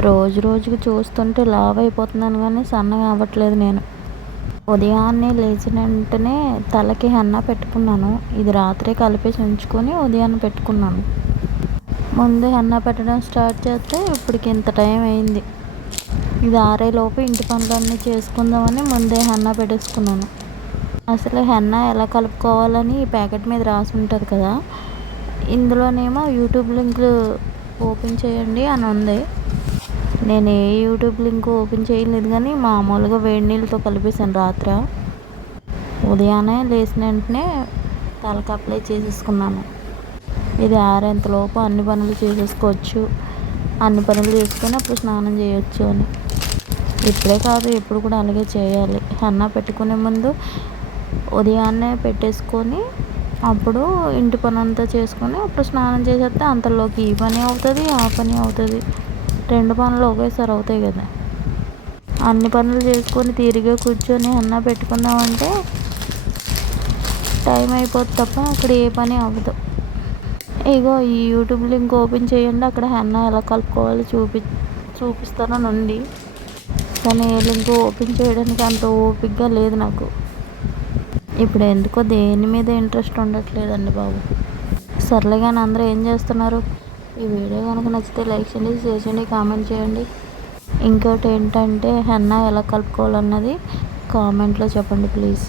రోజు రోజుకి చూస్తుంటే లావ్ అయిపోతున్నాను కానీ సన్నగా అవ్వట్లేదు నేను. ఉదయాన్నే లేచిన వెంటనే తలకి హెన్న పెట్టుకున్నాను. ఇది రాత్రే కలిపేసి ఉంచుకొని ఉదయాన్నే పెట్టుకున్నాను. ముందు హెన్న పెట్టడం స్టార్ట్ చేస్తే ఇప్పటికి ఇంత టైం అయింది. ఇది ఆరేలోపు ఇంటి పనులన్నీ చేసుకుందామని ముందే హెన్న పెట్టేసుకున్నాను. అసలు హెన్న ఎలా కలుపుకోవాలని ఈ ప్యాకెట్ మీద రాసి ఉంటుంది కదా? ఇందులోనేమో యూట్యూబ్ లింక్లు ఓపెన్ చేయండి అని ఉంది. నేను ఏ యూట్యూబ్ లింక్ ఓపెన్ చేయలేదు కానీ మామూలుగా వేడి నీళ్ళతో కలిపేసాను రాత్రి. ఉదయాన్నే లేచిన వెంటనే తలకి అప్లై చేసేసుకున్నాను. ఇది ఆరేంతలోపు అన్ని పనులు చేసేసుకోవచ్చు. అన్ని పనులు చేసుకొని అప్పుడు స్నానం చేయొచ్చు అని. ఇప్పుడే కాదు ఎప్పుడు కూడా అలాగే చేయాలి. అన్న పెట్టుకునే ముందు ఉదయాన్నే పెట్టేసుకొని అప్పుడు ఇంటి పని అంతా చేసుకొని అప్పుడు స్నానం చేసేస్తే అంతలోకి ఈ పని అవుతుంది ఆ పని అవుతుంది. రెండు పనులు ఒకేసారి అవుతాయి కదా. అన్ని పనులు చేసుకొని తీరిగా కూర్చొని అన్న పెట్టుకుందామంటే టైం అయిపోతుంది తప్ప అక్కడ ఏ పని అవ్వదు. ఇగో ఈ యూట్యూబ్ లింక్ ఓపెన్ చేయండి అక్కడ హెన్నా ఎలా కలుపుకోవాలి చూపి చూపిస్తానని ఉంది. కానీ ఏ లింక్ ఓపెన్ చేయడానికి అంత ఓపికగా లేదు నాకు. ఇప్పుడు ఎందుకో దేని మీద ఇంట్రెస్ట్ ఉండట్లేదండి బాబు. సర్లే కానీ అందరూ ఏం చేస్తున్నారు? ఈ వీడియో కనుక నచ్చితే లైక్ చేయండి షేర్ చేయండి కామెంట్ చేయండి. ఇంకోటి ఏంటంటే హెన్నా ఎలా కలుపుకోవాలన్నది కామెంట్లో చెప్పండి ప్లీజ్.